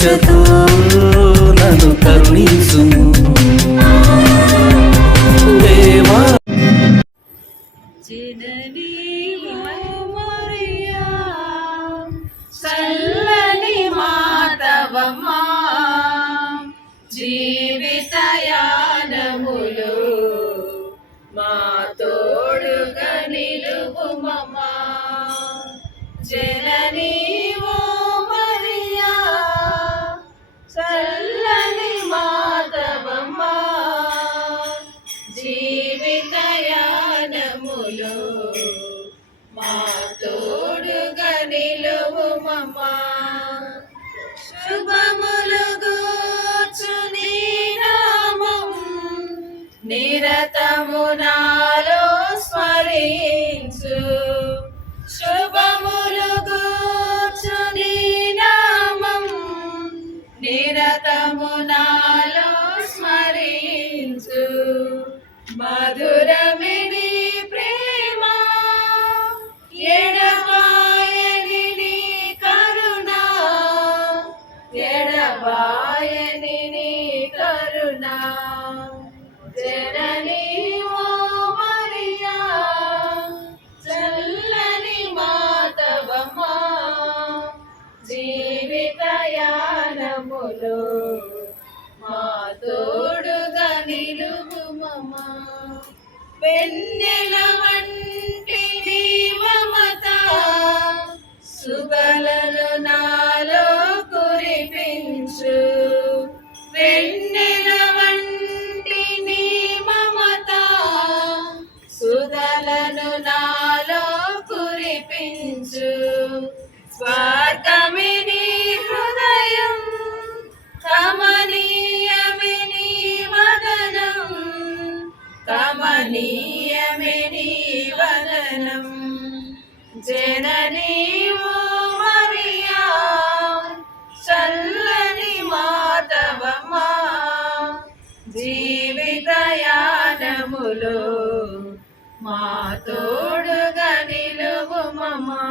ఆశతో నన్ను కరుణించు దేవా జననీ మరియా చల్లని మాతవమ్మా. జీ మా తోడుగా నిలువుమమ్మా. శుభములు గూర్చుని నామం. నిరతము నాలో స్మరించు. శుభములు గూర్చుని నామం. నిరతము నాలో జనని ఓ మరియా చల్లని మాతవమ్మా జీవితయానములో మా తోడుగా నిలువుమమ్మా వెన్నెల వంటి మమత సుగలను నా సుధలను నాలో కురిపించు. స్వార్థమిని హృదయం కమనీయమిని వదనం కమనీయమిని వదనం. జననీ చల్లని మాతవమ్మా జీవితయానములో తోడుగా నిలువుమమ్మా.